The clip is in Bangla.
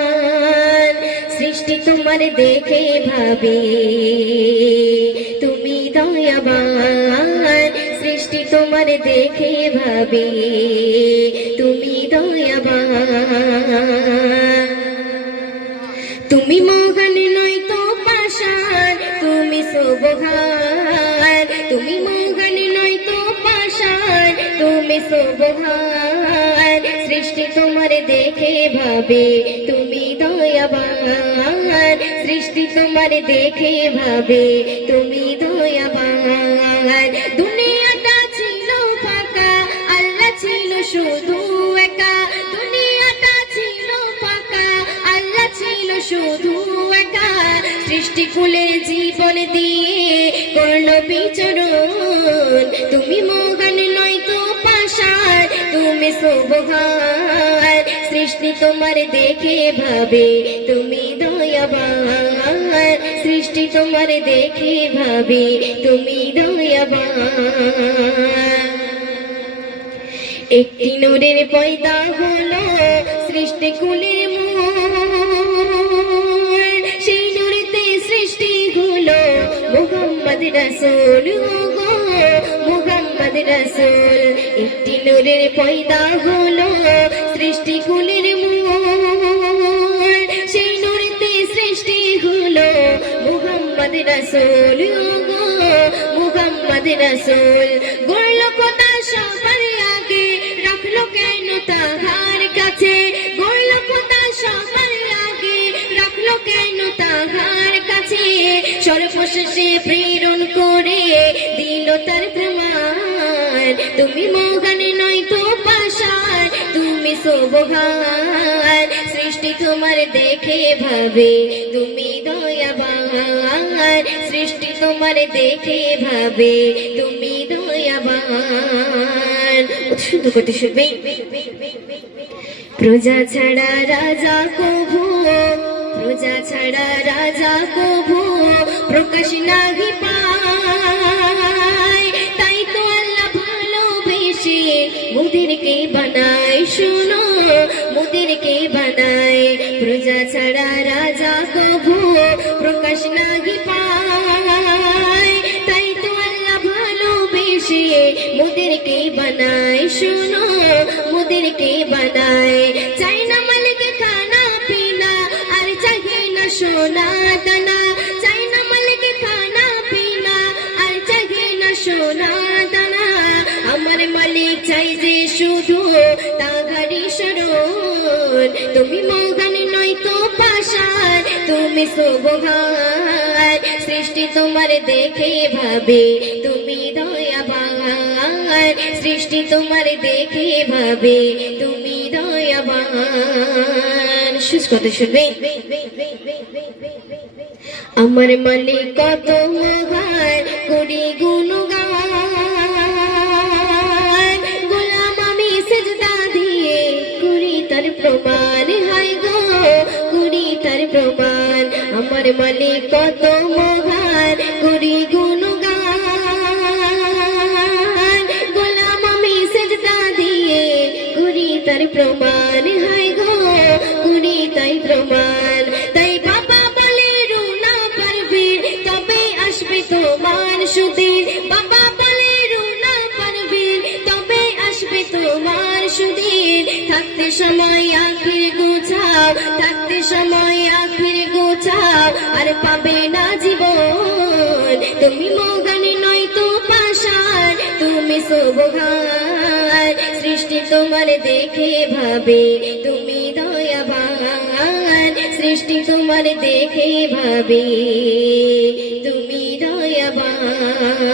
সুবহান সৃষ্টি তোমার দেখে ভাবে তুমি দয়াবান সৃষ্টি তোমার দেখে ভাবে তুমি দয়াবান তুমি মহান নয় তো পাষাণ তুমি সুবহান তুমি মহান নয় তো পাষাণ তুমি সুবহান সৃষ্টি তোমার দেখে ভাবে তুমি দয়াবান সৃষ্টি তোমার দেখে ভাবে তুমি দয়াবান দুনিয়াটা ছিল ফাঁকা আল্লাহ ছিল শুধু একা দুনিয়াটা ছিল ফাঁকা আল্লাহ ছিল শুধু একা সৃষ্টি কুলের জীবন দিয়ে করল বিচরণ তুমি মহান নয় তো পাষাণ তুমি সুবহান সৃষ্টি তোমার দেখে ভাবে তুমি দয়াবান সৃষ্টি তোমার দেখে ভাবে তুমি দয়াবান একটি নূরের পয়দা হলো সৃষ্টি কুলের মূল সেই নূরেতে সৃষ্টি হলো মুহাম্মদ রাসূল গো মুহাম্মদ রাসূল একটি নূরের পয়দা হলো সৃষ্টি কুলের মূল সেই নূরেতে সৃষ্টি হলো মুহাম্মদ রাসূল গো মুহাম্মদ রাসূল গড়ল কথা সবার আগে রাখলো কেন তাহার কাছে গড়ল কথা সবার আগে রাখলো কেন তাহার কাছে সর্বশেষে প্রেরণ করে দিল তার প্রমাণ তুমি মহান নয় তো পাষাণ তুমি সুবহান সৃষ্টি তোমার দেখে ভাবে তুমি দয়াবান সৃষ্টি তোমার দেখে ভাবে তুমি দয়াবান শুধু করতে শুনবে প্রজা ছাড়া রাজা কভু প্রজা ছাড়া রাজা কভু প্রকাশ নাহি পায় তাই তো আল্লাহ ভালোবেসে মোদেরকে বানায় শুনো মোদেরকে বানায় প্রজা ছাড়া রাজা কভু প্রকাশ নাহি পায় তাই তো আল্লাহ ভালোবেসে মোদেরকে বানায় শুনো মোদেরকে বানায় চাই না মালিক খানা পিনা আর চাহে না সোনা দানা চাই না মালিক খানা পিনা আর চাহে না সোনা দানা আমার মালিক চাই যে শুধু তাহারি শরণ তুমি মহান নয় তো পাষাণ তুমি সুবহান সৃষ্টি তোমার দেখে ভাবে তুমি দয়াবান সৃষ্টি তোমার দেখে ভাবে তুমি দয়াবান সুস কথা শুনবে আমার মালিক কত মহান করি গুণগান গোলাম আমি সেজদা দিয়ে করি তার প্রমাণ হায় গো করি তার প্রমাণ আমার মালিক কত মহান করি গুণগান গোলাম আমি সেজদা দিয়ে করি তার প্রমাণ হায় গো করি তাই প্রমাণ তাই বাবা বলে রুনা পারবে তবে আসবে তোমার সুদিন বাবা বলে রুনা পারবে তবে আসবে তোমার সুদিন থাকতে সময় আখির গোছাও থাকতে সময় আখির গোছাও আর পাবে না জীবন তুমি মহান নয় তো পাষাণ তুমি সুবহান সৃষ্টি তোমার দেখে ভাবে তুমি দয়াবান সৃষ্টি তোমার দেখে ভাবে তুমি দয়াবান